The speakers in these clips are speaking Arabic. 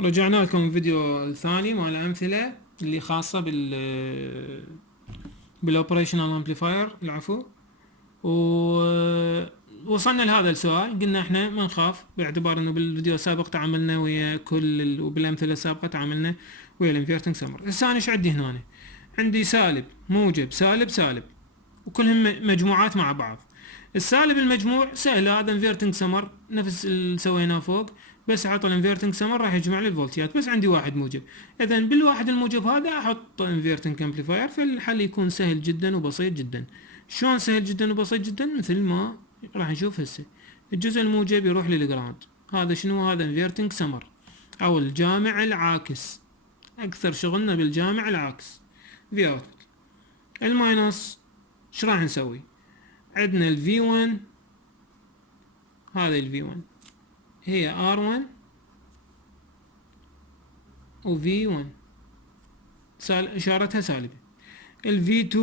رجعنا لكم الفيديو الثاني مال الأمثلة اللي خاصة بالاوبريشنال امبليفاير، العفو. ووصلنا لهذا السؤال، قلنا احنا ما نخاف باعتبار انه بالفيديو السابق تعاملنا ويا وبالامثله السابقه تعاملنا ويا الانفيرتنج سمر. هسه انا ايش عندي هنا؟ عندي سالب موجب سالب سالب وكلهم مجموعات مع بعض. السالب المجموع سهل، هذا انفيرتنج سمر نفس اللي سويناه فوق، بس احط الانفيرتنج سمر راح يجمع لي الفولتيات، بس عندي واحد موجب. اذا بالواحد الموجب هذا احط انفيرتنج امبليفاير، فالحل يكون سهل جدا وبسيط جدا. شلون سهل جدا وبسيط جدا؟ مثل ما راح نشوف هسه. الجزء الموجب يروح للجراوند، هذا شنو؟ هذا انفيرتنج سمر او الجامع العاكس. اكثر شغلنا بالجامع العاكس. في اوت الماينس، ايش راح نسوي؟ عندنا ال V1، هذه ال V1 هي R1 و V1 إشارتها سالبة. ال V2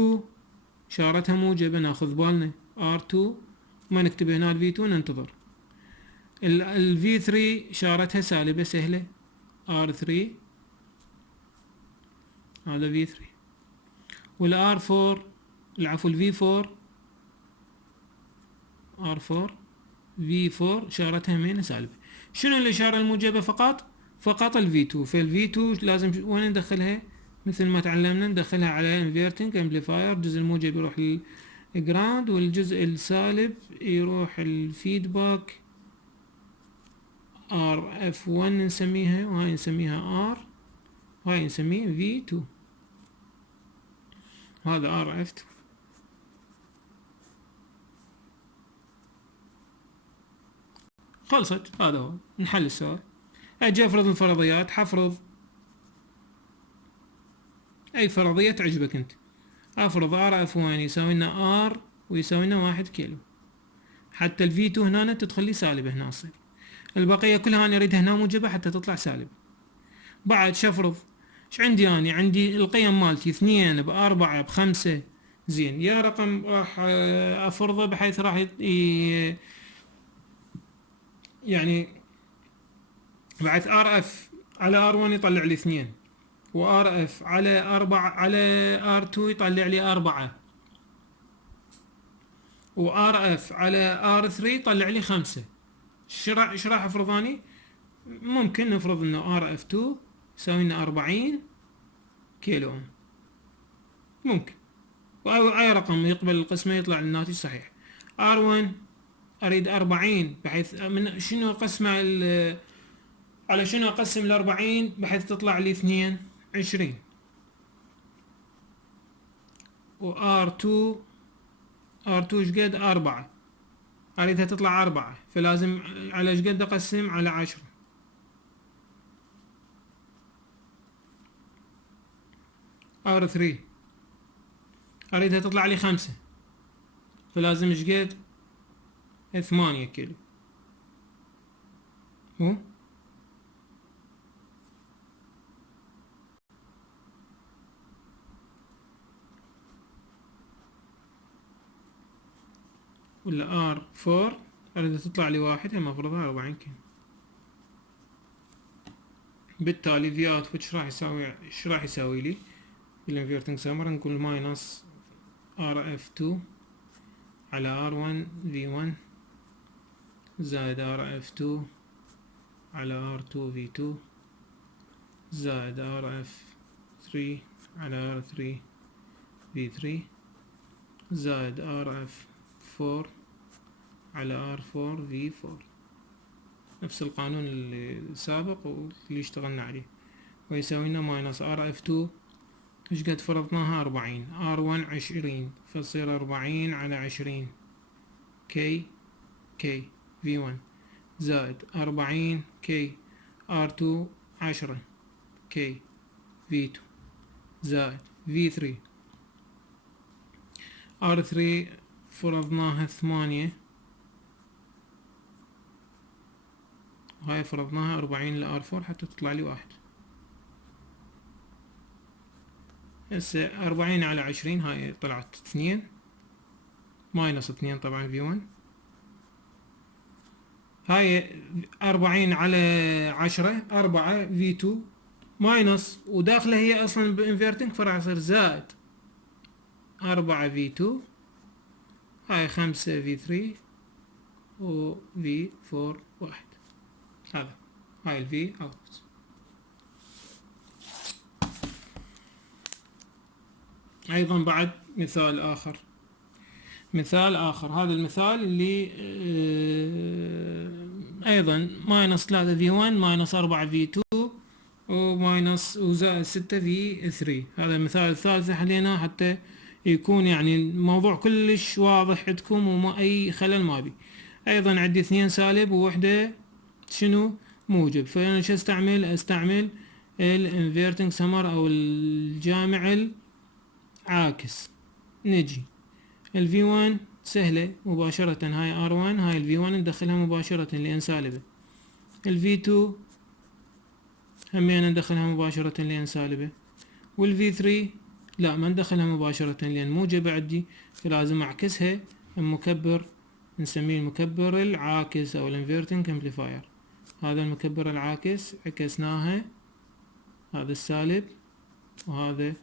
إشارتها موجبة، ناخذ بالنا R2 ما نكتب هنا ال V2 ننتظر. ال V3 إشارتها سالبة سهلة، R3 هذا V3. وال R4 العفو ال V4 R4 V4 إشارتها همين سالبة. شنو الإشارة الموجبة؟ فقط ال V2. فال V2 لازم وين ندخلها؟ مثل ما تعلمنا ندخلها على inverting amplifier. الجزء الموجب يروح للجراوند والجزء السالب يروح الفيدباك RF1 نسميها، وهاي نسميها R، وهاي نسميها V2، هذا RF2. خلصت، هذا هو نحل السؤال. اجي افرض الفرضيات، حفرض اي فرضية تعجبك انت. افرض RF1 يساوي لنا R ويساوي لنا 1 كيلو، حتى ال V2 هنا تدخل لي سالبة، هنا تصير البقية كلها انا اريدها هنا موجبة حتى تطلع سالب. بعد شفرض ايش عندي؟ اني عندي القيم مالتي 2 ب4 ب5. زين، يا رقم راح افرضه بحيث راح يعني بعد RF على R1 يطلع لي 2، وRF على 4 على R2 يطلع لي 4، وRF على R3 يطلع لي 5. ايش راح افرض اني؟ ممكن نفرض انه RF2 يساوي لنا 40 كيلو اوم، ممكن، او اي رقم يقبل القسمة يطلع الناتج صحيح. R1 اريد 40، بحيث من شنو اقسمه على شنو اقسم ال 40 بحيث تطلع لي 22. و R2 ايش قد؟ 4، اريدها تطلع 4، فلازم على ايش قد اقسم؟ على 10. R3 اريدها تطلع لي 5، فلازم ايش قد؟ 8 كيلو. مو ولا R4 اريدها تطلع لي 1، هم افرضها 40 كيلو. بالتالي في اوتبوت ايش راح يساوي لي بالانفيرتنج سمر؟ نقول ماينس RF2 على R1 V1 زائد RF2 على R2 V2 زائد RF3 على R3 V3 زائد RF4 على R4 V4. نفس القانون السابق واللي اشتغلنا عليه، ويساوي لنا ماينس RF2 ايش قد فرضناها؟ 40، R1 20، فتصير 40 على 20 K V1 زائد 40 K R2 10 K V2 زائد V3 R3 فرضناها 8، وهاي فرضناها 40 ل R4 حتى تطلع لي 1. هسه 40 على 20 هاي طلعت 2 ماينس 2 طبعا V1. هاي 40 على 10 4 في 2 ماينس، وداخله هي اصلا بانفيرتنج فراح يصير زائد 4 في 2 هاي 5 في 3 و في 4 1. هذا هاي الفي اوت. ايضا بعد مثال اخر، هذا المثال اللي ايضا ماينس 3 في 1 ماينس 4 في 2 وماينس وزائد 6 في 3. هذا المثال الثالث حليناه حتى يكون يعني الموضوع كلش واضح عندكم وما اي خلل ما بي. ايضا عندي 2 سالب ووحدة شنو موجب، فانا شو استعمل الانفيرتنج سمر او الجامع العاكس. نجي الفي 1 سهلة مباشرة، هاي ار 1 هاي الفي 1 ندخلها مباشرة لان سالبة. الفي 2 همين ندخلها مباشرة لان سالبة، والفي 3 لا ما ندخلها مباشرة لان موجبة عندي، فلازم اعكسها المكبر، نسميه المكبر العاكس او الانفيرتنج امبليفاير. هذا المكبر العاكس عكسناها، هذا السالب وهذا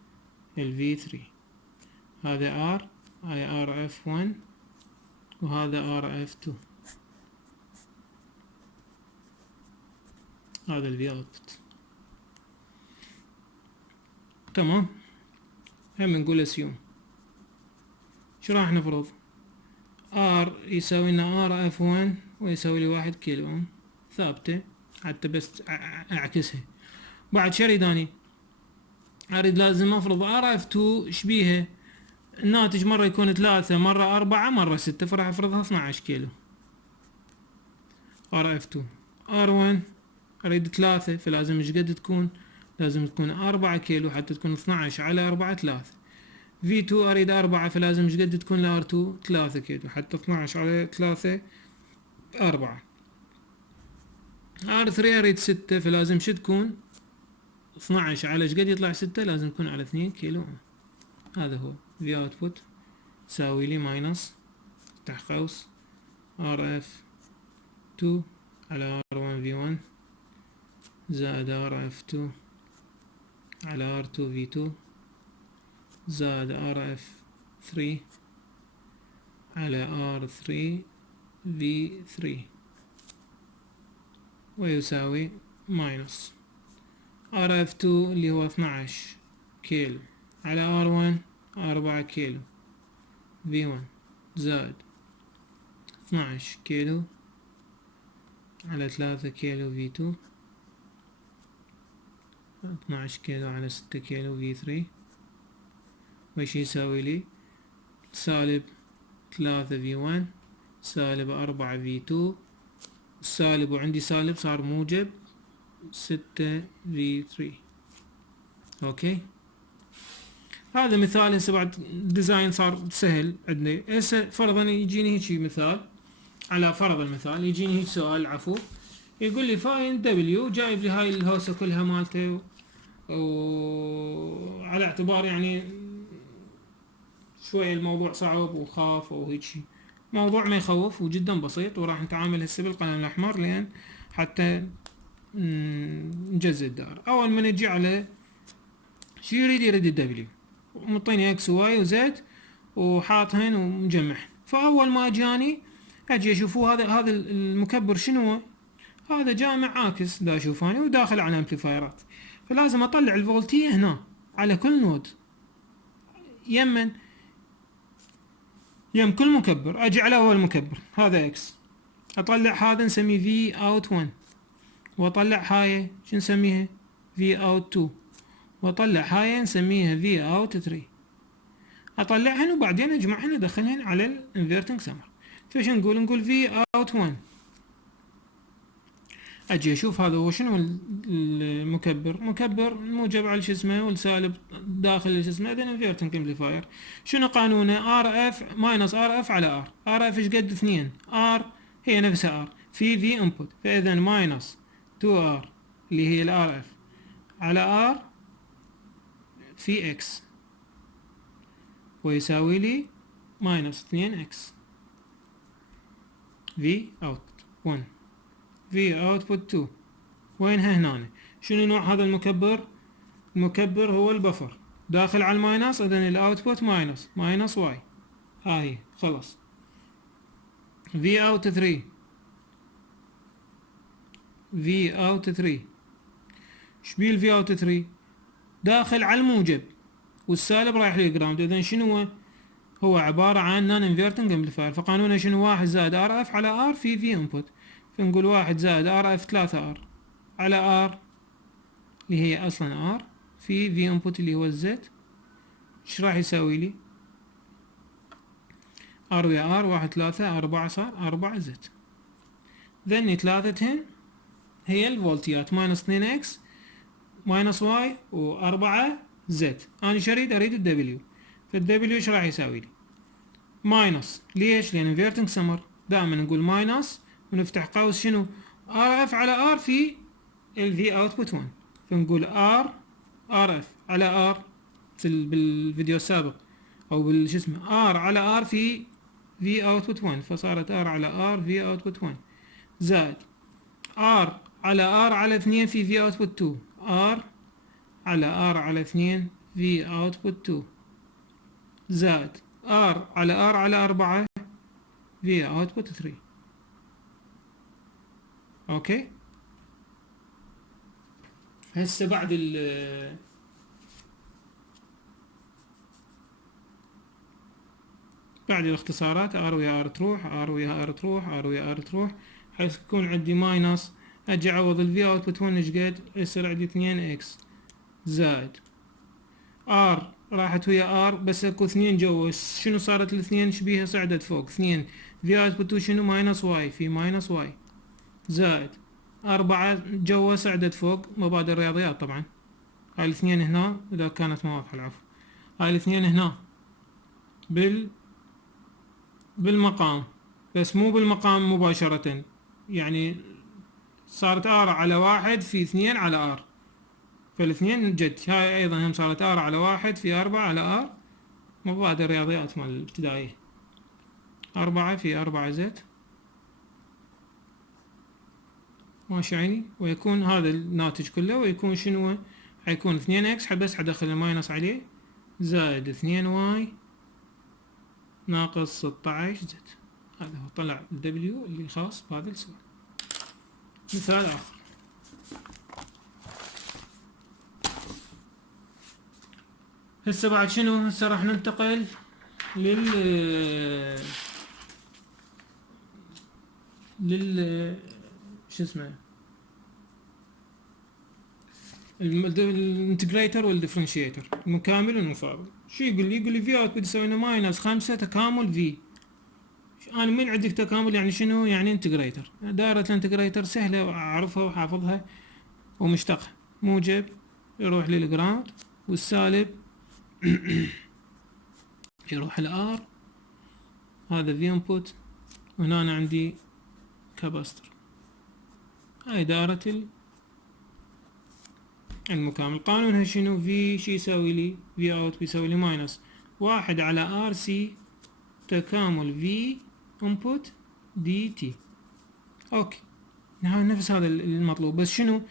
الفي 3، هذا ار هاي ار اف 1 وهذا ار اف 2، هذا الفي اوتبوت. تمام. هم نقول اسيوم شو راح نفرض؟ ار يساوي لنا ار اف 1 ويساوي لي 1 كيلو اوم ثابتة حتى بس اعكسها. بعد شريداني اريد لازم افرض ار اف 2 شبيها الناتج مرة يكون 3 مرة 4 مرة 6، فراح افرضها 12 كيلو ار اف 2. ار 1 اريد 3 فلازم ايش قد تكون؟ لازم تكون 4 كيلو حتى تكون 12 على 4 3. في 2 اريد 4 فلازم ايش قد تكون لار 2 3 كيلو حتى 12 على 3 4. ار 3 اريد 6 فلازم شو تكون 12 على ايش قد يطلع 6 لازم تكون على 2 كيلو. هذا هو في اوتبوت يساوي لي ماينس تحت قوس ار اف 2 على ار 1 في 1 زائد ار اف 2 على ار 2 في 2 زائد ار اف 3 على ار 3 في 3 ويساوي ماينس ار اف 2 اللي هو 12 كيلو على ار 1 4 كيلو في 1 زائد 12 كيلو على 3 كيلو في 2 12 كيلو على 6 كيلو في 3 وش يساوي لي سالب 3 في 1 سالب 4 في 2 سالب وعندي سالب صار موجب 6 في 3. اوكي هذا مثال. هسه بعد ديزاين صار سهل عندنا. هسه فرضا يجيني هيك مثال، على فرض المثال يجيني هيك سؤال عفو يقول لي فاين دبليو، جايب لي هاي الهوسه كلها مالته وعلى اعتبار يعني شوية الموضوع صعب وخاف وهيك شي. موضوع ما يخوف وجدا بسيط، وراح نتعامل هسه بالقلم الاحمر لان حتى نجزء الدائرة. اول ما نجي على شو يريد الدبليو، مطيني اكس وواي وزد وحاطهن ومجمعهن. فاول ما جاني اجي اشوفوا هذا المكبر شنو هو؟ هذا جامع عاكس دا اشوفاني وداخل على امبليفايرات، فلازم اطلع الفولتية هنا على كل نود يم كل مكبر. اجي على اول مكبر هذا اكس، اطلع هذا نسميه في اوت 1، واطلع هاي شو نسميها في اوت 2، واطلع هاي نسميها في اوت 3. اطلعهن وبعدين اجمعهن ادخلهن على الانفيرتنج سمر. فايش نقول في اوت 1. اجي اشوف هذا هو شنو المكبر، مكبر موجب على شو اسمه والسالب داخل شو اسمه، اذا انفيرتنج امبليفاير شنو قانونه؟ ار اف ماينس ار اف على ار. ار اف ايش قد 2 ار هي نفسها ار في انبوت، فاذا ماينس 2 ار اللي هي الار اف على ار في اكس ويساوي لي ماينس 2 اكس في اوت 1. في اوتبوت 2 وينها هنا. شنو نوع هذا المكبر؟ المكبر هو البفر داخل على الماينس، اذن الاوتبوت ماينس واي. هاي خلاص. في اوت 3 في اوت 3 شبيه الفي اوت 3 داخل على الموجب والسالب رايح للجراوند. اذا شنو هو عبارة عن نون انفيرتنج امبليفاير، فقانونه شنو؟ 1 زائد ار اف على ار في انبوت. فنقول 1 زائد ار اف 3 ار على ار اللي هي اصلا ار في انبوت اللي هو الزد. ايش راح يساوي لي؟ ار ويا ار 1 3 4 صار 4 زد. ذني ثلاثتهن هي الفولتيات ماينس 2 اكس ماينس واي و4 زد. انا اريد الدبليو. فالدبليو ايش راح يساوي لي؟ ماينس. ليش؟ لان انفيرتنج سمر دائما نقول ماينس ونفتح قوس شنو؟ ار اف على ار في الفي اوتبوت 1. فنقول ار اف على ار بالفيديو السابق او بالش اسمه ار على ار في اوتبوت 1، فصارت ار على ار في اوتبوت 1 زائد ار على ار على 2 في اوتبوت 2 ار على ار على 2 في اوتبوت 2 زائد ار على ار على 4 في اوتبوت 3. اوكي. هسه بعد الاختصارات ار ويا ار تروح، ار ويا ار تروح، ار ويا ار تروح، حيث يكون عندي ماينس. اجي اعوض الفي اوتبوت 1 ايش قد؟ يصير عندي 2 اكس زائد ار راحت ويا ار بس اكو 2 جوا. شنو صارت الاثنين؟ شبيها صعدت فوق 2 في اوتبوت 2 شنو؟ ماينس واي في ماينس واي زائد 4 جوا صعدت فوق. مبادئ الرياضيات طبعا. هاي الاثنين هنا اذا كانت ما واضحة العفو. هاي الاثنين هنا بالمقام بس مو بالمقام مباشرة، يعني صارت ار على 1 في 2 على ار، فالاثنين جد. هاي ايضا هم صارت ار على 1 في 4 على ار. مبادئ الرياضيات مال الابتدائية. 4 في 4 زد ماشي عيني. ويكون هذا الناتج كله ويكون شنو؟ حيكون 2 اكس بس حدخل الماينس عليه زائد 2 واي ناقص 16 زد. هذا هو طلع الدبليو اللي خاص بهذا السؤال. مثال آخر. هسه بعد شنو؟ هسه راح ننتقل لل شو اسمه الانتجريتر والديفرنشيتر، المكامل والمفاضل. شو يقول لي؟ يقول لي في اوت بتساوي لنا ماينس 5 تكامل في. انا من عندك تكامل يعني شنو؟ يعني انتجريتر. دائرة الانتجريتر سهلة اعرفها وحافظها ومشتقها. موجب يروح للجراوند والسالب يروح الار. هذا في انبوت وهنا أنا عندي كاباستر. هاي دائرة المكامل. قانونها شنو؟ في شي يساوي لي؟ في اوت بيساوي لي ماينس 1 على ار سي تكامل في انبوت دي تي. اوكي. نفس هذا المطلوب بس شنو؟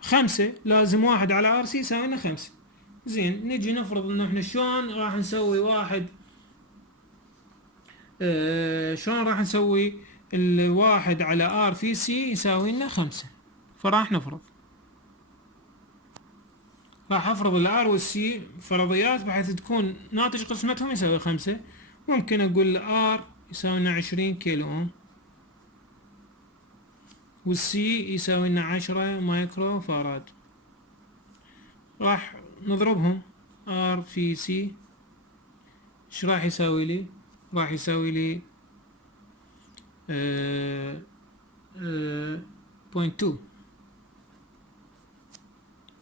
5 لازم 1 على ار سي يساوي لنا 5. زين نجي نفرض انه احنا شلون راح نسوي واحد شلون راح نسوي الواحد على ار في سي يساوي لنا 5. فراح نفرض، راح افرض الار والسي فرضيات بحيث تكون ناتج قسمتهم يساوي 5. ممكن اقول الار يساوي لنا 20 كيلو اوم والسي يساوي لنا 10 مايكرو فاراد. راح نضربهم ار في سي. ايش راح يساوي لي؟ راح يساوي لي 0.2.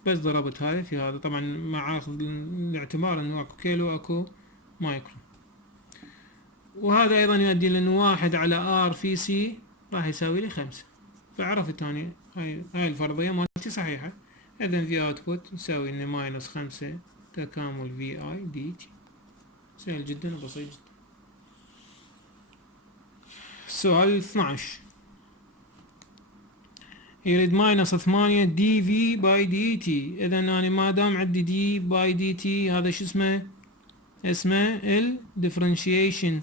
بس ضربت هذه في هذا طبعا مع اخذ الاعتبار انه اكو كيلو اكو مايكرو. وهذا ايضا يؤدي لانه 1 على ار في سي راح يساوي لي 5. فعرفت اني هاي الفرضية مالتي صحيحة. اذا في اوتبوت يساوي لنا ماينس 5 تكامل في اي دي تي. سهل جدا وبسيط جدا. السؤال 12. يريد ماينس 8 دي في باي دي تي. اذا انا ما دام عندي دي باي دي تي هذا شو اسمه؟ اسمه الديفرنشيشن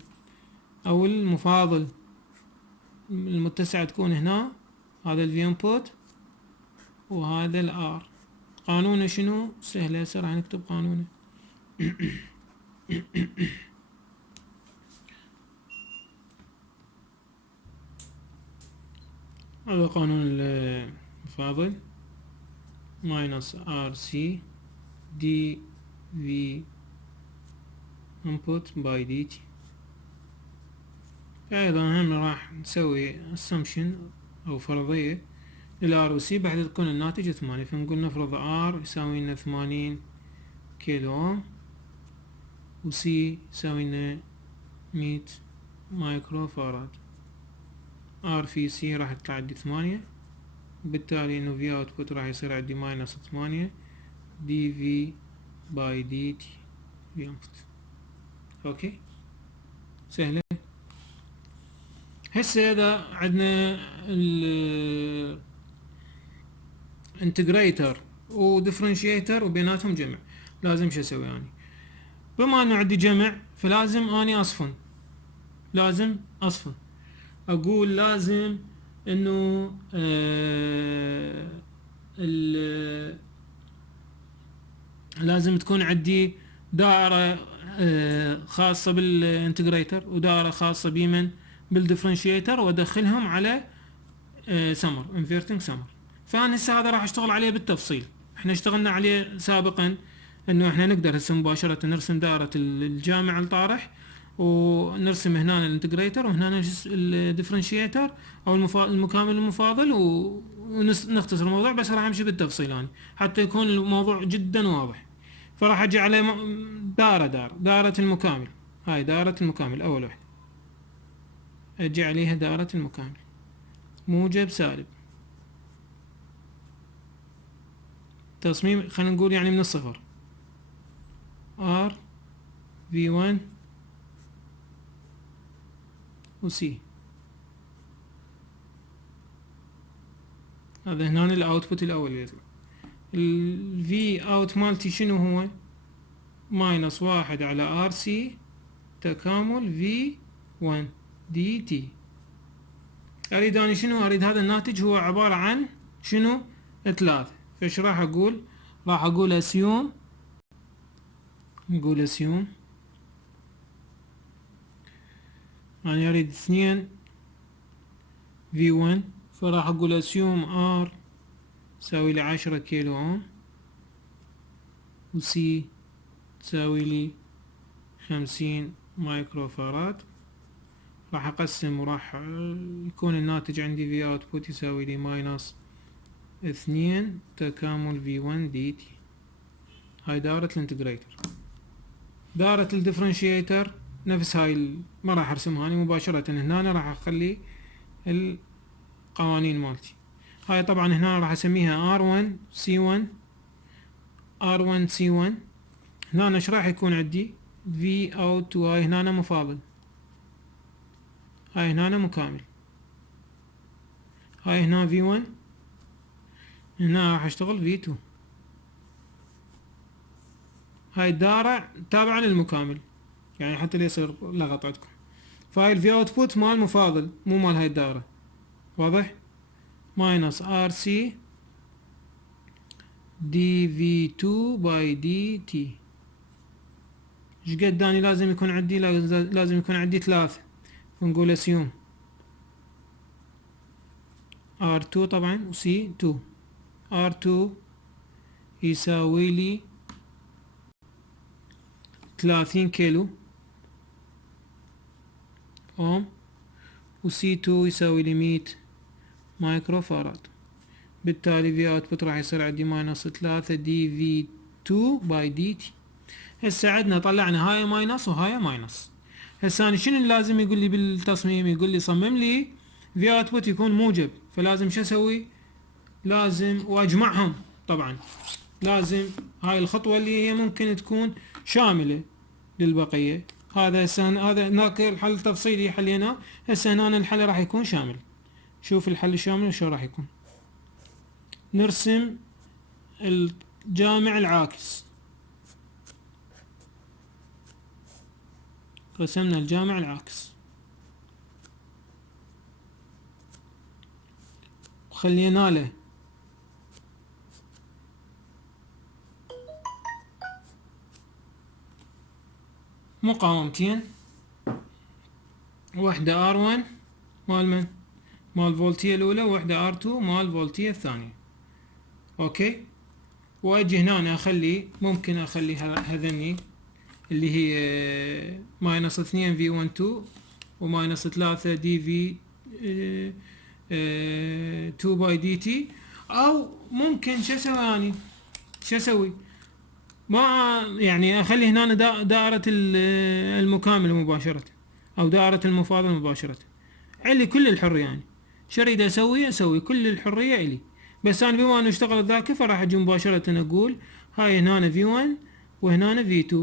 او المفاضل. المتسعة تكون هنا، هذا الفي انبوت وهذا الار. قانونه شنو؟ سهل، هسه راح نكتب قانونه. هذا قانون المفاضل ماينس ار سي دي في input باي دي تي. ايضا هم راح نسوي assumption او فرضية للار وسي بعد تكون الناتج 8. فنقول نفرض ار يساوي لنا 80 كيلو اوم وسي يساوي لنا 100 مايكرو فاراد. ار في سي راح تطلع عندي 8، وبالتالي انه في اوتبوت راح يصير عندي ماينس 8 دي في باي دي تي في انبوت. اوكي سهلة. هسه اذا عندنا الانتجريتر وديفرنشيتر وبيناتهم جمع، لازم شو اسوي اني؟ بما انه عندي جمع فلازم اني اصفن، لازم اصفن. اقول لازم انه لازم تكون عندي دائرة خاصة بالانتجريتر ودائرة خاصة بمن بالديفرنشيتر، وادخلهم على سمر انفيرتنج سمر. فانا هسه هذا راح اشتغل عليه بالتفصيل. احنا اشتغلنا عليه سابقا انه احنا نقدر هسه مباشرة نرسم دائرة الجامع الطارح، ونرسم هنا الانتجريتر وهنا الديفرنشيتر او المكامل المفاضل، ونختصر الموضوع. بس راح امشي بالتفصيل يعني حتى يكون الموضوع جدا واضح. فراح اجي على دائرة المكامل. هاي دائرة المكامل اول واحدة، اجي عليها دائرة المكامل موجب سالب. تصميم خلينا نقول يعني من الصفر R V1 و C. هذا هنا الاوتبوت الاول يطلع. ال V out مالتي شنو هو؟ ماينس 1 على RC تكامل V1 دي تي. اريد اني شنو؟ اريد هذا الناتج هو عبارة عن شنو؟ 3. فايش راح اقول؟ راح اقول اسيوم، نقول اسيوم انا اريد 2 V1، فراح اقول اسيوم R تساوي لي 10 كيلو اوم و C تساوي لي 50 مايكرو فاراد. راح اقسم وراح يكون الناتج عندي في اوتبوت يساوي لي ماينس 2 تكامل V1 دي تي. هاي دائرة الانتجريتر. دائرة الديفرنشيتر نفس هاي ما راح ارسمها هاني مباشرة، هنا راح اخلي القوانين مالتي. هاي طبعا هنا راح اسميها R1 C1 R1 C1. هنا ايش راح يكون عندي؟ V out وهاي هنا مفاضل، هاي هنا مكامل، هاي هنا V1، هنا راح اشتغل V2. هاي الدائرة تابعة للمكامل يعني حتى لا يصير لغط عندكم. فهاي الفي اوتبوت مال مفاضل مو مال هاي الدائرة، واضح؟ ماينس ار سي دي في 2 باي دي تي. ايش قد اني لازم يكون عندي؟ لازم يكون عندي 3. فنقول اسيوم R2 طبعا و C2. R2 يساوي لي 30 كيلو اوم و C2 يساوي لي 100 مايكرو فاراد. بالتالي في اوتبوت راح يصير عندي ماينس 3 دي في 2 باي دي تي. هسه عندنا طلعنا هاي ماينس وهاي ماينس. هسه انا شنو لازم يقول لي بالتصميم؟ يقول لي صمم لي في اوتبوت يكون موجب. فلازم شو اسوي؟ لازم واجمعهم. طبعا لازم هاي الخطوة اللي هي ممكن تكون شاملة للبقية. هذا هسه هذا هناك الحل التفصيلي حليناه، هسه هنا الحل راح يكون شامل. شوف الحل الشامل شو راح يكون. نرسم الجامع العاكس. رسمنا الجامع العاكس وخلينا له مقاومتين، واحدة R1 مال من؟ مال فولتية الأولى، واحدة R2 مال فولتية الثانية. أوكي، وأجي هنا أخلي، ممكن أخلي هذني اللي هي ماينس 2 V12 وماينس 3 دي في 2 باي دي تي. أو ممكن شو أسوي ما يعني أخلي هنا دائرة المكامل مباشرة أو دائرة المفاضل مباشرة. علي كل الحرية، يعني شو أريد أسوي كل الحرية إلي. بس أنا بما أنه اشتغل الذاكرة فراح أجي مباشرة أقول هاي هنا V1 وهنا V2،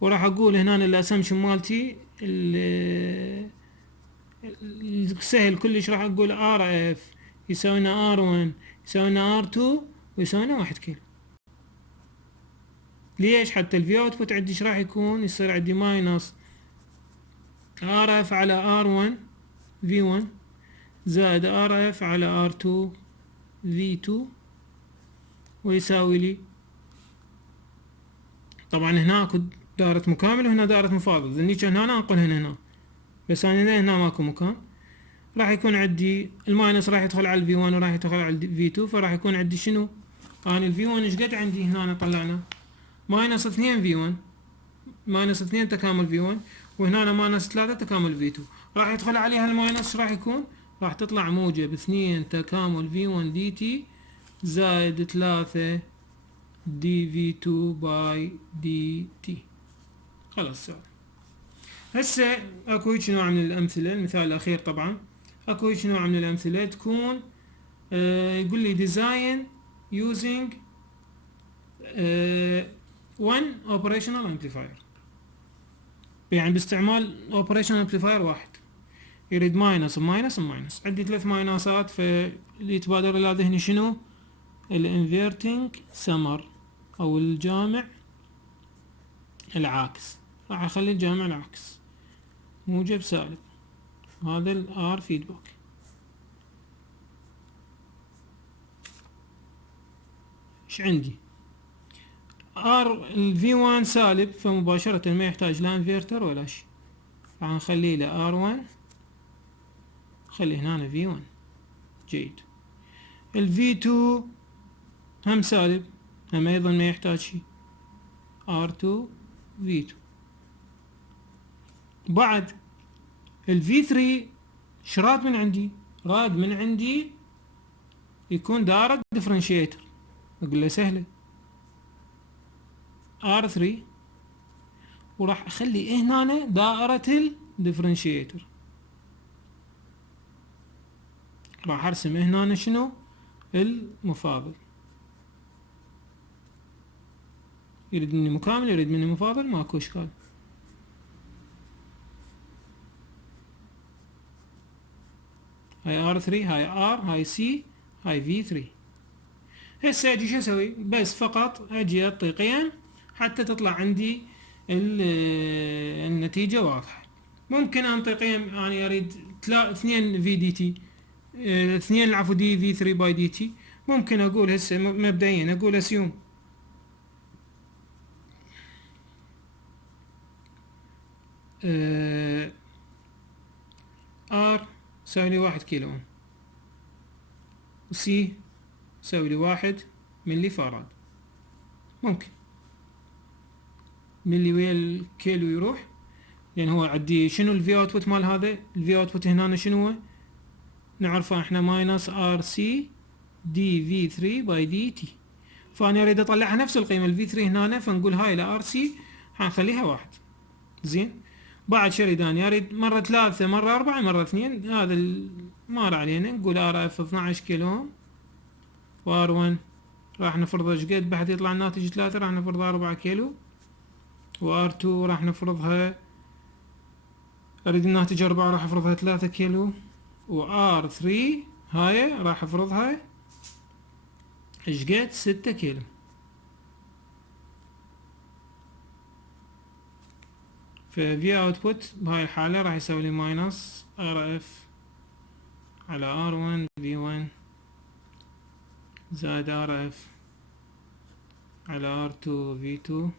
وراح أقول هنا الأسامشن مالتي السهل كلش، راح أقول RF يساوي لنا R1 يساوي لنا R2 ويساوي لنا 1 كيلو. ليش؟ حتى الفي اوتبوت عندي ايش راح يكون؟ يصير عندي ماينس RF على R1 V1 زائد RF على R2 V2 ويساوي لي، طبعا هنا اكو دائرة مكامل وهنا دائرة مفاضل، ذني كان هنا انقل هنا بس انا هنا ماكو مكان. راح يكون عندي الماينس راح يدخل على الفي 1 وراح يدخل على الفي 2، فراح يكون عندي شنو؟ انا الفي 1 ايش قد عندي هنا طلعنا؟ ماينس 2 في 1 ماينس 2 تكامل في 1 وهنا ماينس 3 تكامل في 2. راح يدخل عليها الماينس، راح يكون راح تطلع موجب 2 تكامل في 1 دي تي زائد 3 دي في 2 باي دي تي. خلاص سؤال. هسه اكو هيك نوع من الامثله، المثال الاخير طبعا اكو هيك نوع من الامثله تكون يقول لي ديزاين يوزنج one operational amplifier، يعني باستعمال operational amplifier واحد. يريد ماينس وماينس وماينس. عندي 3 ماينسات، فاللي يتبادر الى ذهني شنو؟ الانفيرتنج سمر او الجامع العاكس. راح اخلي الجامع العاكس موجب سالب، هذا الار فيدباك. ايش عندي؟ ار الفي 1 سالب، فمباشرة ما يحتاج لا انفيرتر ولا شيء، راح نخليه له ار 1، خلي هنا في 1. جيد. الفي 2 هم سالب، هم ايضا ما يحتاج شيء، ار 2 في 2. بعد الفي 3 شراد من عندي؟ راد من عندي يكون دائرة ديفرنشيتر. اقول له سهلة R3 وراح اخلي هنا دائرة الديفرنشيتر. راح ارسم هنا شنو؟ المفاضل. يريد مني مكامل يريد مني مفاضل، ماكو اشكال. هاي R3 هاي R هاي C هاي V3. هسه اجي شو اسوي؟ بس فقط اجي اعطي قيم حتى تطلع عندي النتيجة واضحة. ممكن انطي قيم، يعني اريد 2 في دي تي 2 العفو دي في 3 باي دي تي. ممكن اقول هسه مبدئيا اقول اسيوم ار يساوي لي 1 كيلو اوم وسي يساوي لي 1 ملي فاراد. ممكن ملي ويا الكيلو يروح، لان هو عندي شنو الفي اوتبوت مال هذا؟ الفي اوتبوت هنا شنو هو؟ نعرفه احنا ماينس ار سي دي في 3 باي دي تي. فانا اريد اطلعها نفس القيمه الفي 3 هنا، فنقول هاي لار سي حنخليها 1. زين. بعد شو اريد؟ اني اريد مره 3 مره 4 مره 2، هذا ما علينا. نقول ار اف 12 كيلو وار 1 راح نفرض ايش قد بحيث يطلع الناتج 3، راح نفرض 4 كيلو. وار 2 راح نفرضها، اريد الناتج 4 راح افرضها 3 كيلو. وار 3 هاي راح افرضها ايش قد 6 كيلو. ففي اوتبوت بهاي الحالة راح يسوي لي ماينس ار اف على ار 1 في 1 زائد ار اف على ار 2 في 2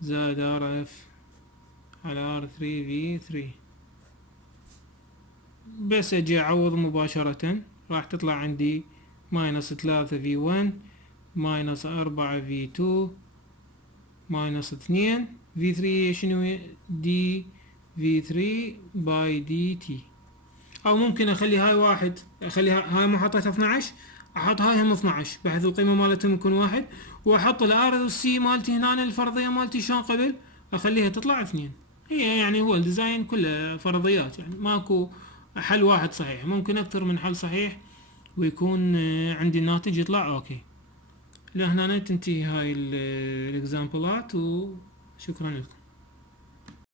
زائد ار اف على ار 3 في 3. بس اجي اعوض مباشرة راح تطلع عندي ماينس 3 في 1 ماينس 4 في 2 ماينس 2 في 3 شنو دي في 3 باي دي تي. او ممكن اخلي هاي واحد، اخلي هاي ما حطيتها 12 احط هاي هم 12 بحيث القيمة مالتهم يكون واحد، واحط الار والسي مالتي هنا الفرضية مالتي شلون قبل اخليها تطلع 2. هي يعني هو الديزاين كله فرضيات، يعني ماكو حل واحد صحيح، ممكن اكثر من حل صحيح ويكون عندي الناتج يطلع اوكي. لهنا تنتهي هاي الاكزامبلات وشكرا لكم.